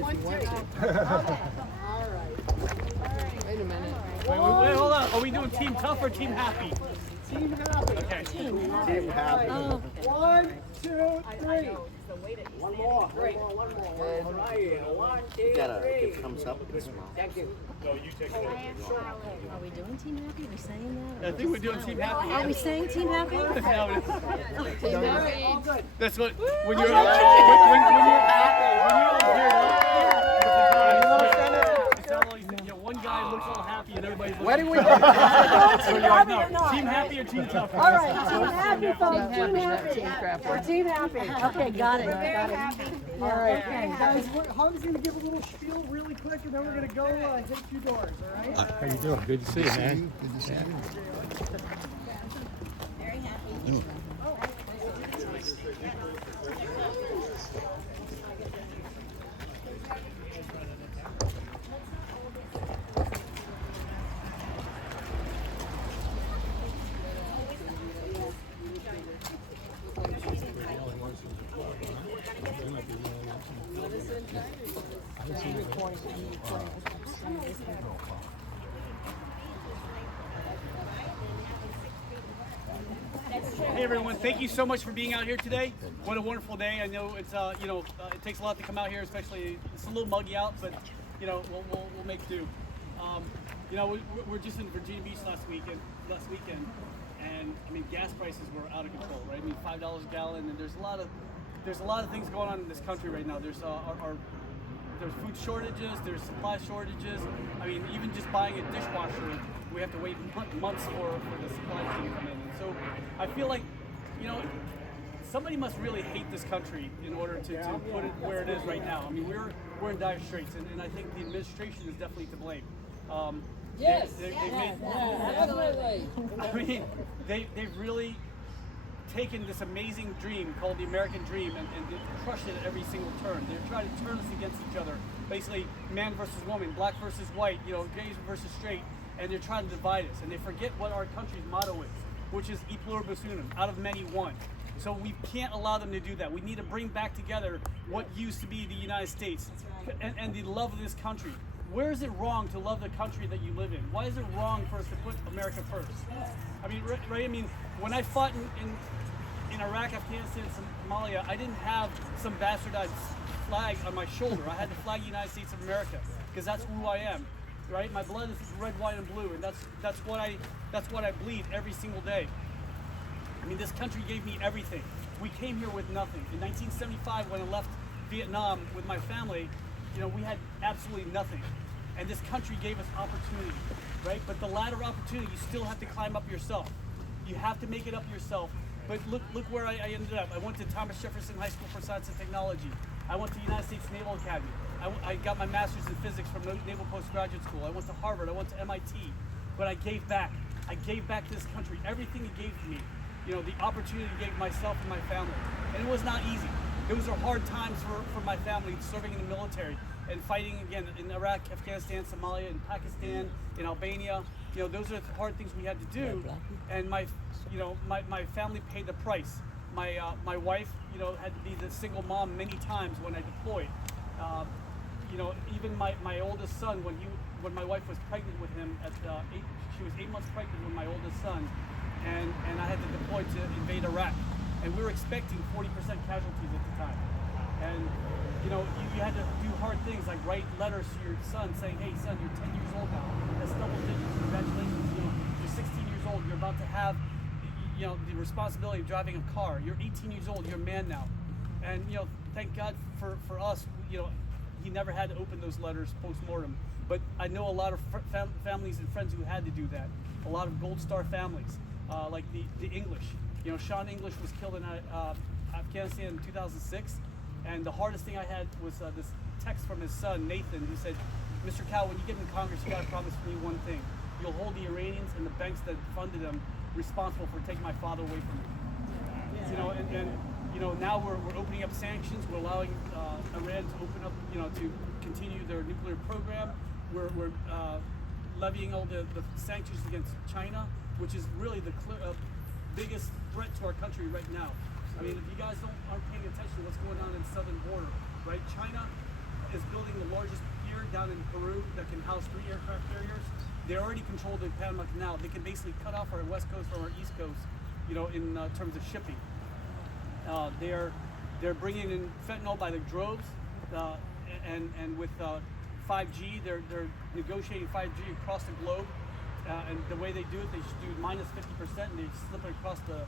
if you want to. All right. Wait a minute. Wait, hold on. Are we doing team tough or team happy? Team happy. Okay. Team All happy. right. 1, 2, 3. One more. All right. 1, 2, Gotta 3. give thumbs up and smile. Thank you. Are we doing team happy? Are we saying that? I think we're doing team happy. Are we saying team happy? No, All good. that's what when you're when you're all geared up. One guy looks all happy and everybody's looking. Where do we go? So you're like, no, team happy or team tough? All right. Team happy, folks. Team happy. Team crap. We're team happy. Okay, got it. All right. Guys, Hung's going to give a little spiel really quick, and then we're going to go hit a few doors, all right? How you doing? Good to see you, man. Good to see you. Very happy. Hey everyone, thank you so much for being out here today. What a wonderful day. I know it's it takes a lot to come out here, especially it's a little muggy out, but we'll make do. We're just in Virginia Beach last weekend, and I mean gas prices were out of control, right? I mean $5 a gallon, and there's a lot of things going on in this country right now. There's food shortages, there's supply shortages. I mean, even just buying a dishwasher, we have to wait months for the supply chain to come in. And so I feel like, somebody must really hate this country in order to put it where it is right now. I mean, we're in dire straits, and I think the administration is definitely to blame. Yes. Absolutely. I mean, they've really taken this amazing dream called the American dream and crushed it at every single turn. They're trying to turn us against each other. Basically, man versus woman, black versus white, gays versus straight, and they're trying to divide us. And they forget what our country's motto is, which is E pluribus unum, out of many one. So we can't allow them to do that. We need to bring back together what used to be the United States and the love of this country. Where is it wrong to love the country that you live in? Why is it wrong for us to put America first? I mean, right? I mean, when I fought in Iraq, Afghanistan, and Somalia, I didn't have some bastardized flag on my shoulder. I had the flag of the United States of America because that's who I am, right? My blood is red, white, and blue, and that's what I bleed every single day. I mean, this country gave me everything. We came here with nothing. In 1975, when I left Vietnam with my family, we had absolutely nothing. And this country gave us opportunity, right? But the ladder of opportunity, you still have to climb up yourself. You have to make it up yourself. But look where I ended up. I went to Thomas Jefferson High School for Science and Technology. I went to the United States Naval Academy. I got my master's in physics from Naval Postgraduate School. I went to Harvard. I went to MIT. But I gave back. I gave back to this country everything it gave to me. The opportunity it gave myself and my family. And it was not easy. Those are hard times for my family serving in the military and fighting again in Iraq, Afghanistan, Somalia, in Pakistan, in Albania. Those are the hard things we had to do. And my family paid the price. My wife, had to be the single mom many times when I deployed. Even my oldest son, when my wife was pregnant with him she was 8 months pregnant with my oldest son, and I had to deploy to invade Iraq, and we were expecting 40% casualties at the time. And you had to do hard things like write letters to your son saying, "Hey son, you're 10 years old now. That's double digits. Congratulations. You're 16 years old. You're about to have the responsibility of driving a car. You're 18 years old. You're a man now." And thank God for us. He never had to open those letters post-mortem. But I know a lot of families and friends who had to do that. A lot of Gold Star families, like the English. Sean English was killed in Afghanistan in 2006. And the hardest thing I had was this text from his son, Nathan, who said, "Mr. Cow, when you get in Congress, you got to promise me one thing. You'll hold the Iranians and the banks that funded them responsible for taking my father away from me." Now we're opening up sanctions. We're allowing Iran to open up, to continue their nuclear program. We're levying all the sanctions against China, which is really the biggest threat to our country right now. I mean, if you guys aren't paying attention to what's going on in the southern border, right? China is building the largest pier down in Peru that can house 3 aircraft carriers. They already control the Panama Canal. They can basically cut off our west coast from our east coast, you know, in terms of shipping. They're bringing in fentanyl by the droves, and with 5G, they're negotiating 5G across the globe. And the way they do it, they just do minus 50%, and they slip it across the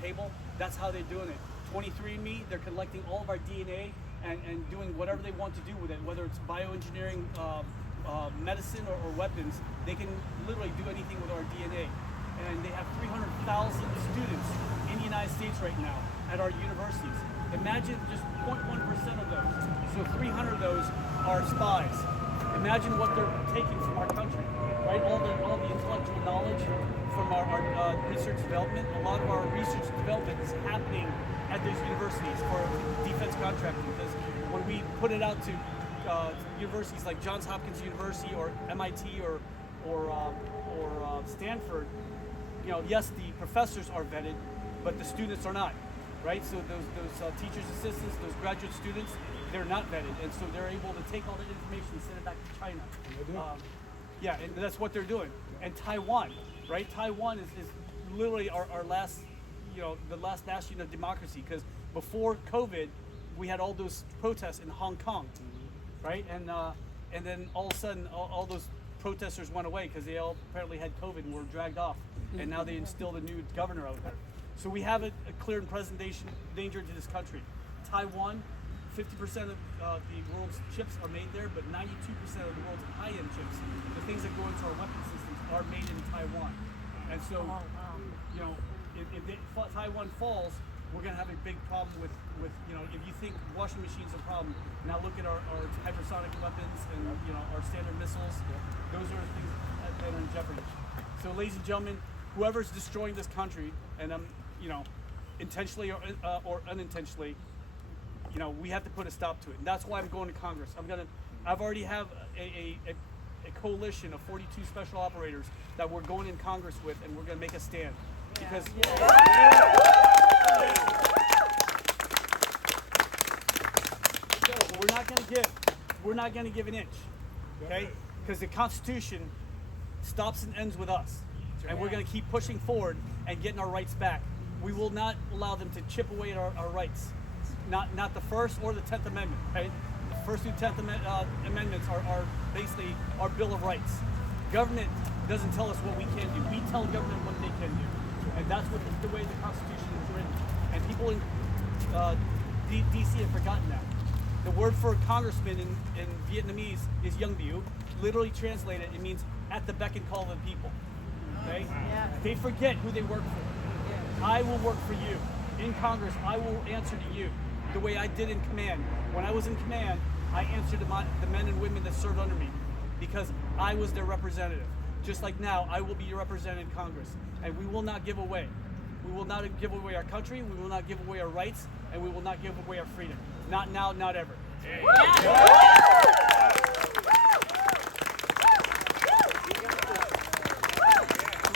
table. That's how they're doing it. 23andMe, they're collecting all of our DNA and doing whatever they want to do with it, whether it's bioengineering, medicine, or weapons. They can literally do anything with our DNA. And they have 300,000 students in the United States right now at our universities. Imagine just 0.1% of those. So 300 of those are spies. Imagine what they're taking from our country, right? All the intellectual knowledge from our research development. A lot of our research development is happening at those universities for defense contracting, because when we put it out to universities like Johns Hopkins University or MIT or Stanford, you know, yes, the professors are vetted, but the students are not, right? So those teachers' assistants, those graduate students, they're not vetted, and so they're able to take all the information and send it back to China. Yeah, and that's what they're doing. And Taiwan, right? Taiwan is literally our last, you know, the last bastion of democracy, because before COVID, we had all those protests in Hong Kong, right? And then all of a sudden, all those protesters went away because they all apparently had COVID and were dragged off, and now they instilled a new governor out there. So we have a clear and present danger to this country. Taiwan, 50% of the world's chips are made there, but 92% of the world's high-end chips, the things that go into our weapon systems, are made in Taiwan. And so, you know, if Taiwan falls, we're going to have a big problem with, you know, if you think washing machines are a problem, now look at our hypersonic weapons and, you know, our standard missiles. Those are things that are in jeopardy. So, ladies and gentlemen, whoever's destroying this country, and you know, intentionally or unintentionally, you know, we have to put a stop to it. And that's why I'm going to Congress. I've already have a coalition of 42 special operators that we're going in Congress with, and we're going to make a stand. Because we're not going to give an inch, okay? Because the Constitution stops and ends with us, and we're going to keep pushing forward and getting our rights back. We will not allow them to chip away at our rights. Not the First or the 10th Amendment, right? The First and 10th Amendments are basically our Bill of Rights. Government doesn't tell us what we can do. We tell government what they can do. And that's what the way the Constitution is written. And people in DC have forgotten that. The word for congressman in Vietnamese is Young Biu. Literally translated, it means at the beck and call of the people. Okay? Yeah. They forget who they work for. I will work for you. In Congress, I will answer to you the way I did in command. When I was in command, I answered to the men and women that served under me because I was their representative. Just like now, I will be your representative in Congress. And we will not give away. We will not give away our country, we will not give away our rights, and we will not give away our freedom. Not now, not ever.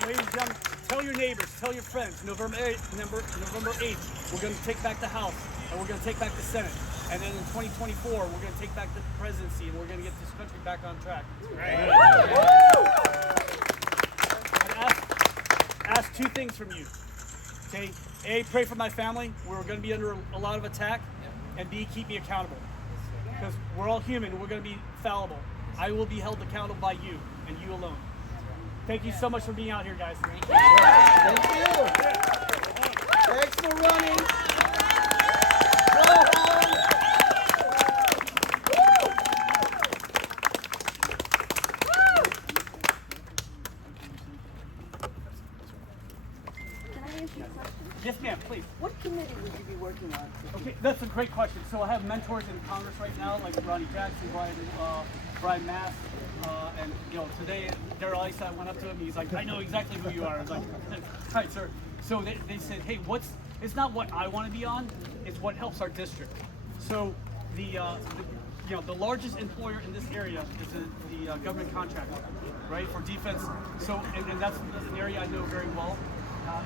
Ladies and gentlemen, tell your neighbors, tell your friends, November 8th, we're going to take back the House, and we're going to take back the Senate. And then in 2024, we're going to take back the presidency, and we're going to get this country back on track. Ask two things from you. Okay, A, pray for my family. We're going to be under a lot of attack. And B, keep me accountable. Because we're all human and we're going to be fallible. I will be held accountable by you and you alone. Thank you so much for being out here, guys. Thank you. Thanks for running. Go home. Can I ask you a question? Yes, ma'am, please. What committee would you be working on? Okay, that's a great question. So I have mentors in Congress right now, like Ronnie Jackson, Brian Mass, and you know, today Darrell Issa, I went up to him. He's like, "I know exactly who you are." I was like, "Right, sir." So they said, "Hey, it's not what I want to be on; it's what helps our district." So the largest employer in this area is the government contractor, right, for defense. So and that's an area I know very well.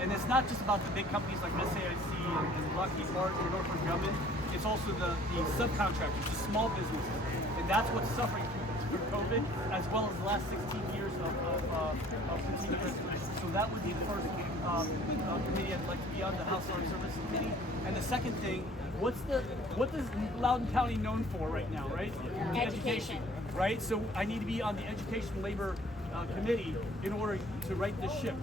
And it's not just about the big companies like SAIC and Lockheed Martin or Northrop Grumman. it's also the subcontractors, the small businesses, and that's what's suffering through COVID, as well as the last 16 years of continued resolution. So that would be the first committee I'd like to be on, the House Armed Services Committee. And the second thing, what is Loudoun County known for right now, right? Education, right? So I need to be on the Education Labor Committee in order to right this ship.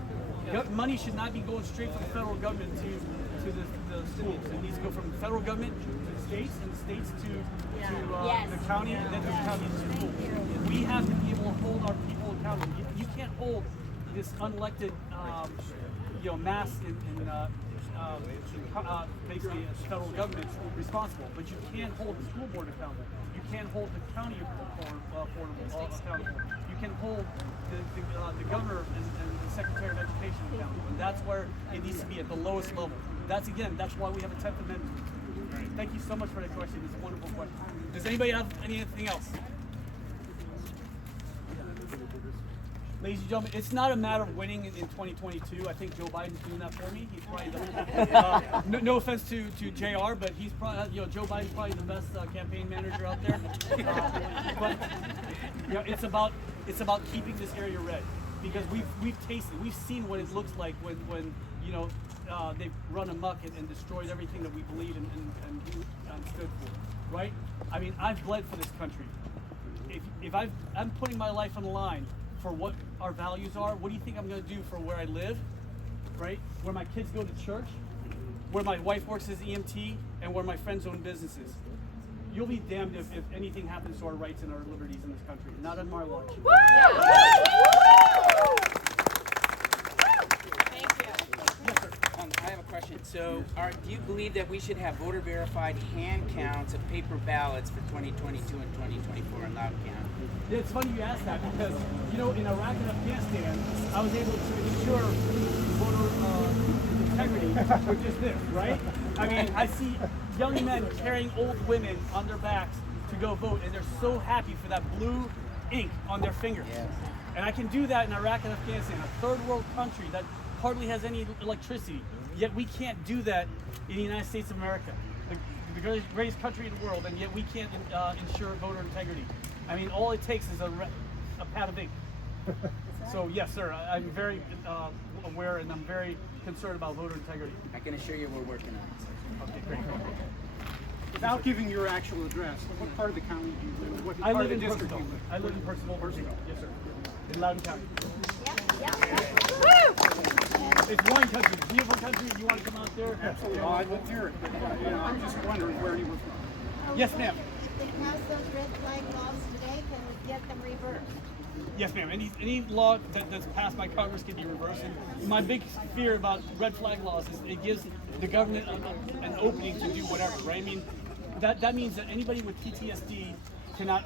Money should not be going straight from the federal government to the schools. It needs to go from the federal government to the states, and the states to the county, and then the county to the school. We have to be able to hold our people accountable. You can't hold this unelected, mass in basically federal government responsible, but you can't hold the school board accountable. You can't hold the county accountable. You can hold the governor and the secretary of education accountable, and that's where it needs to be at the lowest level. That's why we have a 10th Amendment. Right. Thank you so much for that question. It's a wonderful question. Does anybody have anything else? Ladies and gentlemen, it's not a matter of winning in 2022. I think Joe Biden's doing that for me. He's probably no offense to JR, but he's probably Joe Biden's probably the best campaign manager out there. But it's about keeping this area red, because we've tasted, we've seen what it looks like when they've run amok and destroyed everything that we believe and stood for. Right? I mean, I've bled for this country. If I'm putting my life on the line for what our values are, what do you think I'm going to do for where I live, right? Where my kids go to church, where my wife works as EMT, and where my friends own businesses. You'll be damned if anything happens to our rights and our liberties in this country. Not on my watch. Woo! Thank you. Yes, sir. I have a question. So, do you believe that we should have voter verified hand counts of paper ballots for 2022 and 2024 in Loudoun County? It's funny you ask that, because in Iraq and Afghanistan, I was able to ensure voter integrity with just this, right? I mean, I see young men carrying old women on their backs to go vote, and they're so happy for that blue ink on their fingers. Yes. And I can do that in Iraq and Afghanistan, a third world country that hardly has any electricity. Yet we can't do that in the United States of America, the greatest country in the world, and yet we can't ensure voter integrity. I mean, all it takes is a pad of ink. So yes, sir, I'm very aware, and I'm very concerned about voter integrity. I can assure you we're working on it. Okay, great. Without giving your actual address, what part of the county do you live in? What I part live of the in district Percival. do you live in? I live in Percival, Virginia. Yes, sir. In Loudoun County. It's wine country, beautiful country. You want to come out there? Absolutely. Oh, I live here. I'm just wondering where you were from. Yes, ma'am. If they pass those red flag laws today, can we get them reversed? Yes, ma'am. Any law that's passed by Congress can be reversed. And my big fear about red flag laws is it gives the government an opening to do whatever, right? I mean, that means that anybody with PTSD cannot,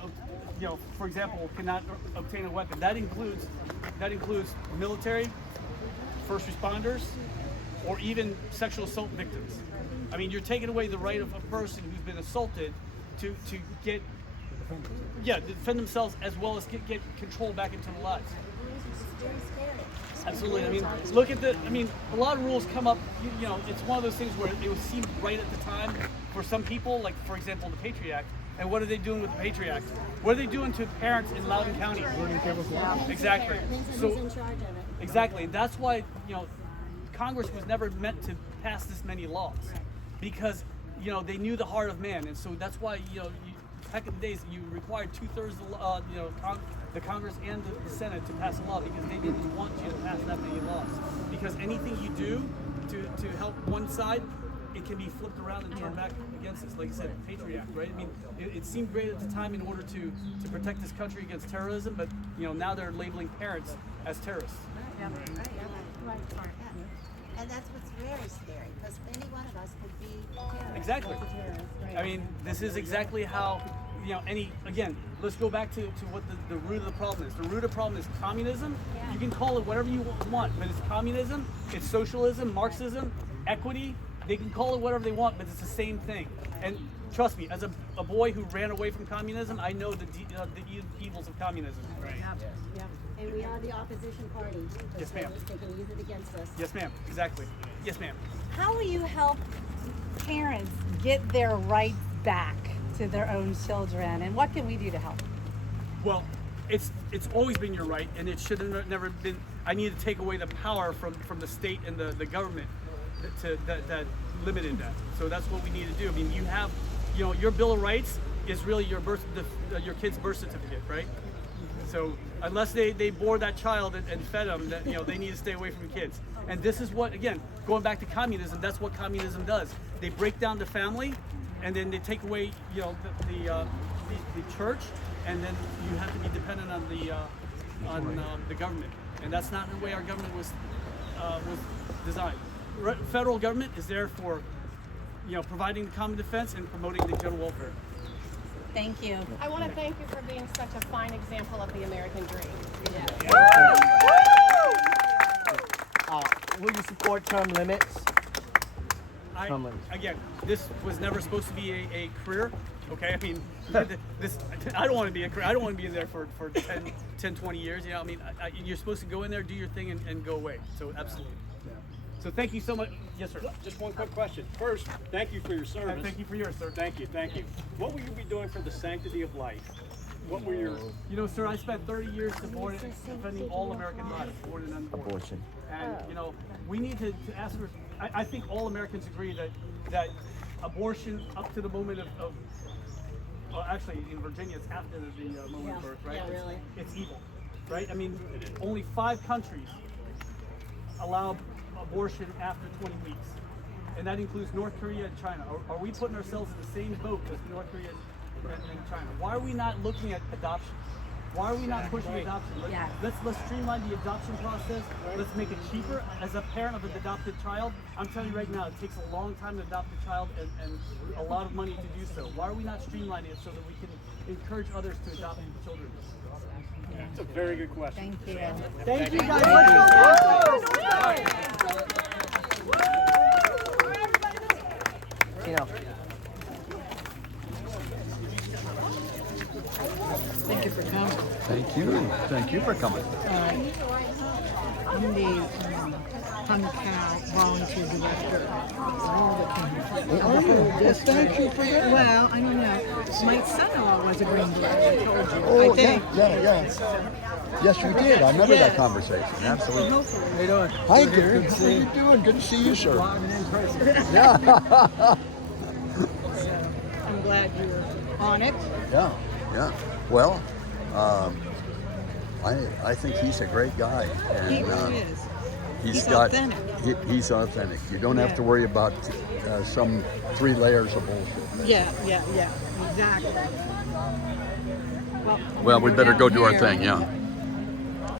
for example, cannot obtain a weapon. That includes military, first responders, or even sexual assault victims. I mean, you're taking away the right of a person who's been assaulted to defend themselves, as well as get control back into their lives. Absolutely. I mean, look at a lot of rules come up, it's one of those things where it would seem right at the time for some people, like, for example, the Patriot Act. And what are they doing with the Patriot Act? What are they doing to parents in Loudoun County? Exactly. So, exactly. And that's why, Congress was never meant to pass this many laws, because, they knew the heart of man. And so that's why, back in the days, you required 2/3 of the Congress and the Senate to pass a law, because they didn't want you to pass that many laws. Because anything you do to help one side, it can be flipped around and turned back against us. Like I said, Patriot Act, right? I mean, it seemed great at the time in order to protect this country against terrorism, but now they're labeling parents as terrorists. And that's what's very scary, because any one of us could be terrorists. Exactly. I mean, this is exactly how, again, let's go back to what the root of the problem is. The root of the problem is communism. You can call it whatever you want, but it's communism, it's socialism, Marxism, equity. They can call it whatever they want, but it's the same thing. And trust me, as a boy who ran away from communism, I know the evils of communism. Right. Yeah. And we are the opposition party. Yes, ma'am. They can use it against us. Yes, ma'am. Exactly. Yes, ma'am. How will you help parents get their rights back to their own children, and what can we do to help? Well, it's always been your right, and it should have never been. I need to take away the power from the state and the government that limited that. So that's what we need to do. I mean, you have, your Bill of Rights is really your your kid's birth certificate, right? So unless they bore that child and fed them, that they need to stay away from kids. And this is what, again, going back to communism, that's what communism does. They break down the family, and then they take away the church, and then you have to be dependent on the government. And that's not the way our government was designed. Federal government is there for providing the common defense and promoting the general welfare. Thank you. I want to thank you for being such a fine example of the American dream. Will you support term limits? Again, this was never supposed to be a career. Okay, I mean, I don't want to be a career. I don't want to be in there for 10, 20 years. I mean, you're supposed to go in there, do your thing, and go away. So absolutely. So thank you so much. Yes, sir. Just one quick question. First, thank you for your service. Thank you for yours, sir. Thank you. What will you be doing for the sanctity of life? What were your... sir, I spent 30 years defending all American lives, born and unborn. Abortion. And, we need to ask for... I think all Americans agree that abortion up to the moment of well, actually, in Virginia, it's after the moment of birth, right? Yeah, really. It's evil, right? I mean, only 5 countries allow abortion after 20 weeks, and that includes North Korea and China. Are we putting ourselves in the same boat as North Korea and China? Why are we not looking at adoption? Why are we not pushing adoption? Let's streamline the adoption process. Let's make it cheaper. As a parent of an adopted child, I'm telling you right now, it takes a long time to adopt a child and a lot of money to do so. Why are we not streamlining it so that we can encourage others to adopt children? That's a very good question. Thank you. Thank you guys. Thank you for coming. Thank you. Thank you for coming. I'm the Huncow volunteer director for all the counties. Oh, yes, thank you for that. Well, I don't know. My son-in-law was a Green Beret, I told you. Oh, I think. yeah. Yes, you did. I remember that conversation. Absolutely. How you doing? Hi, Gary. How are you doing? Good to see you, sir. Yeah. I'm glad you're on it. Yeah. Well, I think he's a great guy. And, He really is. He's authentic. He's authentic. You don't have to worry about some 3 layers of bullshit. Yeah, exactly. Well, we better go do our here. thing, yeah.